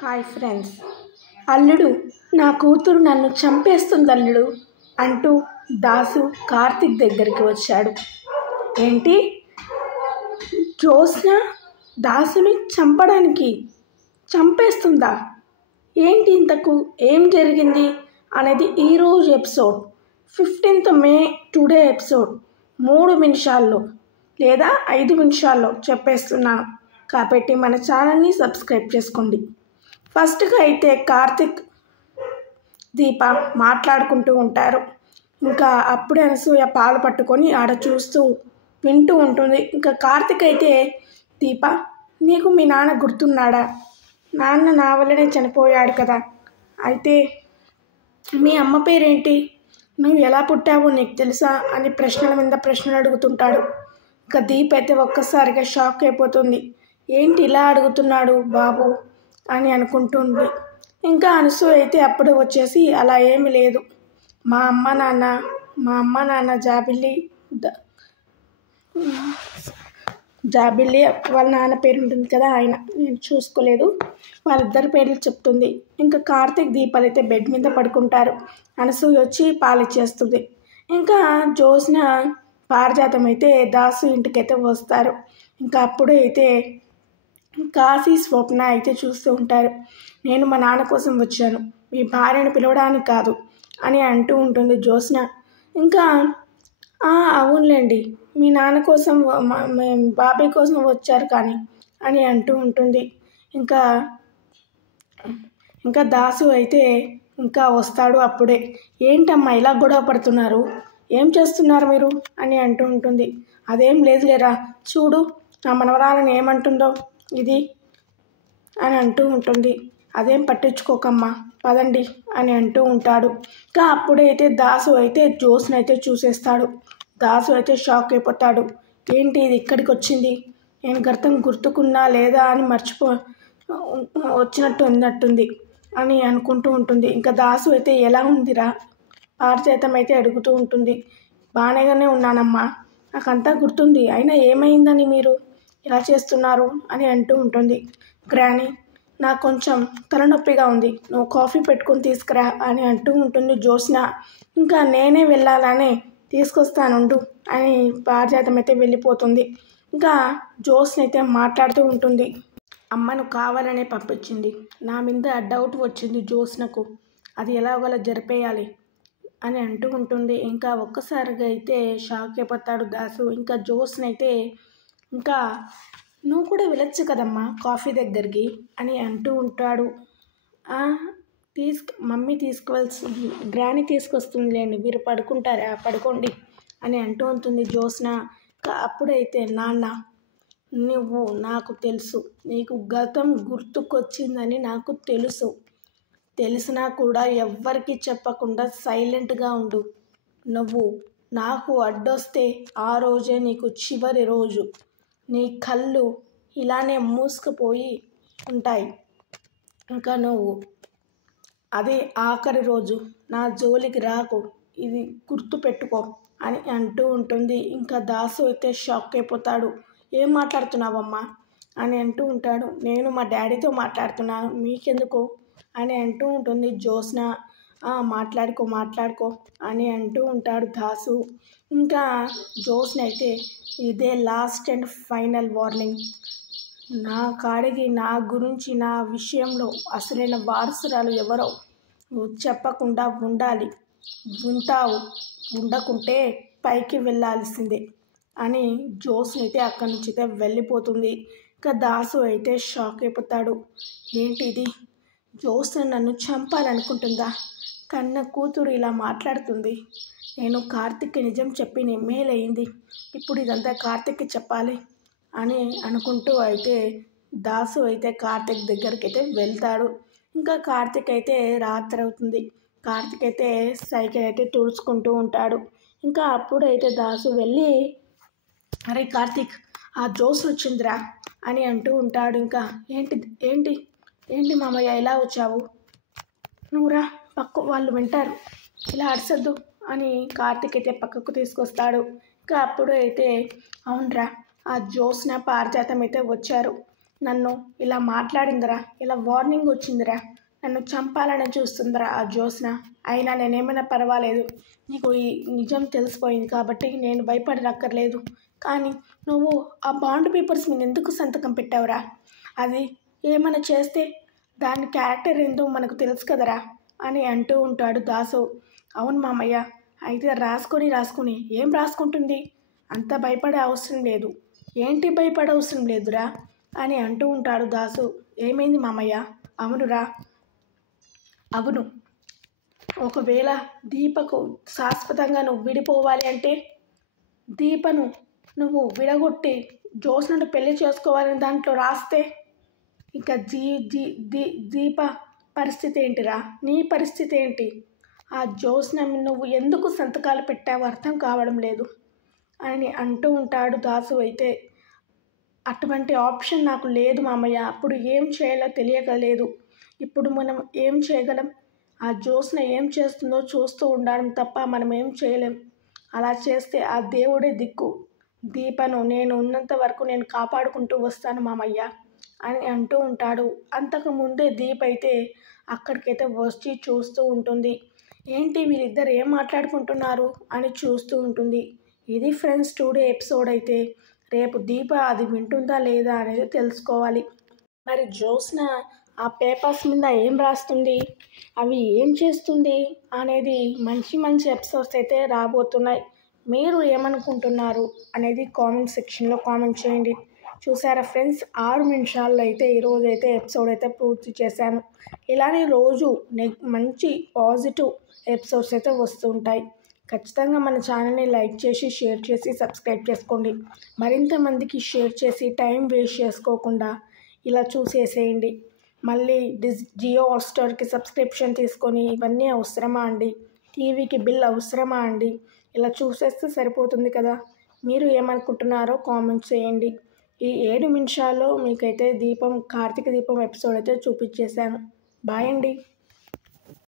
Hi friends. అల్లుడు, నా కూతురు నన్ను చంపేస్తుంది అల్లుడు అంటూ దాసు కార్తిక్ దగ్గరికి వచ్చాడు. ఏంటి, జ్యోత్స్న దాసుని చంపేస్తుందా? ఏంటి, ఇంతకు ఏం జరిగింది అనేది ఈరోజు episode 15th May today episode 3 నిమిషాల్లో లేదా 5 నిమిషాల్లో చెప్పేస్తున్నాను కాబట్టి మన ఛానల్ని సబ్స్క్రైబ్ చేసుకోండి. ఫస్ట్గా అయితే కార్తిక్ దీప మాట్లాడుకుంటూ ఉంటారు. ఇంకా అప్పుడే అనసూయ పాలు పట్టుకొని ఆడ చూస్తూ వింటూ ఉంటుంది. ఇంకా కార్తిక్ అయితే, దీప, నీకు మీ నాన్న గుర్తున్నాడా? నాన్న నా వల్లనే చనిపోయాడు కదా, అయితే మీ అమ్మ పేరేంటి? నువ్వు ఎలా పుట్టావో నీకు తెలుసా అని ప్రశ్నల మీద ప్రశ్నలు అడుగుతుంటాడు. ఇంకా దీప అయితే ఒక్కసారిగా షాక్ అయిపోతుంది. ఏంటి ఇలా అడుగుతున్నాడు బాబు అని అనుకుంటుంది. ఇంకా అనసూయ అయితే అప్పుడే వచ్చేసి, అలా ఏమీ లేదు, మా అమ్మ నాన్న జాబిల్లి వాళ్ళ నాన్న పేరు ఉంటుంది కదా, ఆయన, నేను చూసుకోలేదు, వాళ్ళిద్దరి పేర్లు చెప్తుంది. ఇంకా కార్తిక్ దీపాలు అయితే బెడ్ మీద పడుకుంటారు. అనసూయ వచ్చి పాలిచ్చేస్తుంది. ఇంకా జ్యోత్స్న పారిజాతం అయితే దాసు ఇంటికైతే వస్తారు. ఇంకా అప్పుడే అయితే కాశీ స్వప్న అయితే చూస్తూ ఉంటారు. నేను మా నాన్న కోసం వచ్చాను, మీ భార్యను పిలవడానికి కాదు అని అంటూ ఉంటుంది జ్యోత్స్న. ఇంకా అవునులేండి, మీ నాన్న కోసం బాబాయ్ కోసం వచ్చారు కానీ అని అంటూ ఉంటుంది. ఇంకా దాసు అయితే ఇంకా వస్తాడు. అప్పుడే, ఏంటమ్మా ఇలా గొడవ పడుతున్నారు, ఏం చేస్తున్నారు మీరు అని అంటూ ఉంటుంది. అదేం లేదులేరా, చూడు నా మనవరాలను ఏమంటుందో ఇది అని అంటూ ఉంటుంది. అదేం పట్టించుకోకమ్మా, పదండి అని అంటూ ఉంటాడు. ఇంకా అప్పుడైతే దాసు అయితే జ్యోత్స్న అయితే చూసేస్తాడు. దాసు అయితే షాక్ అయిపోతాడు. ఏంటి ఇది ఇక్కడికి వచ్చింది, నేను గుర్తుకున్నా లేదా అని వచ్చినట్టుంది అని అనుకుంటూ ఉంటుంది. ఇంకా దాసు అయితే ఎలా ఉందిరా పారిజాతం అయితే అడుగుతూ ఉంటుంది. బాగానే ఉన్నానమ్మా, నాకంతా గుర్తుంది, అయినా ఏమైందని మీరు ఇలా చేస్తున్నారు అని అంటూ ఉంటుంది. గ్రానీ, నాకు కొంచెం తలనొప్పిగా ఉంది, నువ్వు కాఫీ పెట్టుకొని తీసుకురా అని అంటూ ఉంటుంది జ్యోత్స్న. ఇంకా నేనే వెళ్ళాలనే తీసుకొస్తానుండు అని పారిజాతం అయితే వెళ్ళిపోతుంది. ఇంకా జ్యోత్స్న అయితే మాట్లాడుతూ ఉంటుంది. అమ్మను కావాలనే పంపించింది, నా మీద డౌట్ వచ్చింది జ్యోత్స్నకు, అది ఎలాగోలా జరిపేయాలి అని అంటూ ఉంటుంది. ఇంకా ఒక్కసారిగా అయితే షాక్ అయిపోతాడు దాసు. ఇంకా జ్యోత్స్న అయితే, ఇంకా నువ్వు కూడా వెళ్ళొచ్చు కదమ్మా కాఫీ దగ్గరికి అని అంటూ ఉంటాడు. మమ్మీ గ్రాని తీసుకొస్తుందిలేండి, మీరు పడుకోండి అని అంటూ ఉంటుంది జ్యోత్స్న. అప్పుడైతే, నాన్న, నువ్వు నాకు తెలుసు, నీకు గతం గుర్తుకొచ్చిందని నాకు తెలిసినా కూడా ఎవ్వరికి చెప్పకుండా సైలెంట్గా ఉండు. నువ్వు నాకు అడ్డొస్తే ఆ రోజే నీకు చివరి రోజు, నీ కళ్ళు ఇలానే మూసుకుపోయి ఉంటాయి, ఇంకా నువ్వు అదే ఆఖరి రోజు, నా జోలికి రాకు, ఇది గుర్తు పెట్టుకో అని అంటూ ఉంటుంది. ఇంకా దాసు అయితే షాక్ అయిపోతాడు. ఏం మాట్లాడుతున్నావమ్మా అని అంటూ ఉంటాడు. నేను మా డాడీతో మాట్లాడుతున్నాను, మీకెందుకు అని అంటూ ఉంటుంది జ్యోత్స్న. మాట్లాడుకో అని అంటూ ఉంటాడు దాసు. ఇంకా జ్యోత్స్న అయితే, ఇదే లాస్ట్ అండ్ ఫైనల్ వార్నింగ్, నా కాడికి నా గురించి నా విషయంలో అసలైన వారసురాలు ఎవరో నువ్వు చెప్పకుండా ఉండాలి, ఉండకుంటే పైకి వెళ్ళాల్సిందే అని జ్యోత్స్న అయితే అక్కడి నుంచి అయితే వెళ్ళిపోతుంది. ఇంకా దాసు అయితే షాక్ అయిపోతాడు. ఏంటిది, జ్యోత్స్న నన్ను చంపాలనుకుంటుందా? కన్న కూతురు ఇలా మాట్లాడుతుంది. నేను కార్తిక్కి నిజం చెప్పి మేలయింది, ఇప్పుడు ఇదంతా కార్తిక్కి చెప్పాలి అని అనుకుంటూ అయితే దాసు అయితే కార్తిక్ దగ్గరికి అయితే వెళ్తాడు. ఇంకా కార్తిక్ అయితే రాత్రి అవుతుంది. కార్తిక్ అయితే సైకిల్ అయితే తుడుచుకుంటూ ఉంటాడు. ఇంకా అప్పుడైతే దాసు వెళ్ళి, అరే కార్తిక్, ఆ జ్యోత్స్న వచ్చిందిరా అని అంటూ ఉంటాడు. ఇంకా ఏంటి మామయ్య ఇలా వచ్చావు, నువ్వురా, పక్క వాళ్ళు వింటారు, ఇలా అరసద్దు అని కార్తిక్ అయితే పక్కకు తీసుకొస్తాడు. ఇంకా అప్పుడు అయితే, అవునరా, ఆ జ్యోత్స్న పారిజాతం అయితే వచ్చారు, నన్ను ఇలా మాట్లాడిందిరా, ఇలా వార్నింగ్ వచ్చిందిరా, నన్ను చంపాలని చూస్తుందిరా ఆ జ్యోత్స్న. అయినా నేనేమైనా పర్వాలేదు, నీకు ఈ నిజం తెలిసిపోయింది కాబట్టి నేను భయపడనక్కర్లేదు. కానీ నువ్వు ఆ బాండ్ పేపర్స్ మీద ఎందుకు సంతకం పెట్టావురా? అది ఏమైనా చేస్తే దాని క్యారెక్టర్ ఏందో మనకు తెలుసు కదరా అని అంటూ ఉంటాడు దాసు. అవును మామయ్య, అయితే రాసుకొని ఏం రాసుకుంటుంది? అంత భయపడే అవసరం లేదు. ఏంటి భయపడే అవసరం లేదురా అని అంటూ ఉంటాడు దాసు. ఏమైంది మామయ్య? అవునురా, అవును, ఒకవేళ దీపకు శాశ్వతంగా నువ్వు విడిపోవాలి అంటే, దీపను నువ్వు విడగొట్టి జ్యోత్స్నను పెళ్లి చేసుకోవాలని దాంట్లో రాస్తే, ఇక దీప పరిస్థితి ఏంటిరా? నీ పరిస్థితి ఏంటి? ఆ జ్యోత్స్న నువ్వు ఎందుకు సంతకాలు పెట్టావో అర్థం కావడం లేదు అని అంటూ ఉంటాడు దాసు. అయితే అటువంటి ఆప్షన్ నాకు లేదు మామయ్య, అప్పుడు ఏం చేయాలో తెలియకలేదు. ఇప్పుడు మనం ఏం చేయగలం? ఆ జ్యోత్స్న ఏం చేస్తుందో చూస్తూ ఉండడం తప్ప మనం ఏం చేయలేం. అలా చేస్తే ఆ దేవుడే దిక్కు. దీపను నేను ఉన్నంత వరకు నేను కాపాడుకుంటూ వస్తాను మామయ్య అని అంటూ ఉంటాడు. అంతకు ముందే దీప్ అయితే అక్కడికైతే వచ్చి చూస్తూ ఉంటుంది. ఏంటి వీళ్ళిద్దరు ఏం మాట్లాడుకుంటున్నారు అని చూస్తూ ఉంటుంది. ఇది ఫ్రెండ్స్ టుడే ఎపిసోడ్. అయితే రేపు దీప అది వింటుందా లేదా అనేది తెలుసుకోవాలి. మరి జ్యోత్స్న ఆ పేపర్స్ మీద ఏం రాస్తుంది, అవి ఏం చేస్తుంది అనేది మంచి మంచి ఎపిసోడ్స్ అయితే రాబోతున్నాయి. మీరు ఏమనుకుంటున్నారు అనేది కామెంట్ సెక్షన్లో కామెంట్ చేయండి. చూసారా ఫ్రెండ్స్, 6 నిమిషాల్లో అయితే ఈరోజు అయితే ఎపిసోడ్ అయితే పూర్తి చేశాను. ఇలానే రోజు మంచి పాజిటివ్ ఎపిసోడ్స్ అయితే వస్తూ ఉంటాయి. ఖచ్చితంగా మన ఛానల్ని లైక్ చేసి షేర్ చేసి సబ్స్క్రైబ్ చేసుకోండి. మరింత మందికి షేర్ చేసి టైం వేస్ట్ చేసుకోకుండా ఇలా చూసేసేయండి. మళ్ళీ జియో హాట్స్టార్కి సబ్స్క్రిప్షన్ తీసుకొని ఇవన్నీ అవసరమా అండి? టీవీకి బిల్ అవసరమా అండి? ఇలా చూసేస్తే సరిపోతుంది కదా. మీరు ఏమనుకుంటున్నారో కామెంట్ చేయండి. ఈ 7 నిమిషాల్లో మీకైతే కార్తీక దీపం ఎపిసోడ్ అయితే చూపించేశాను. బాయ్ అండి.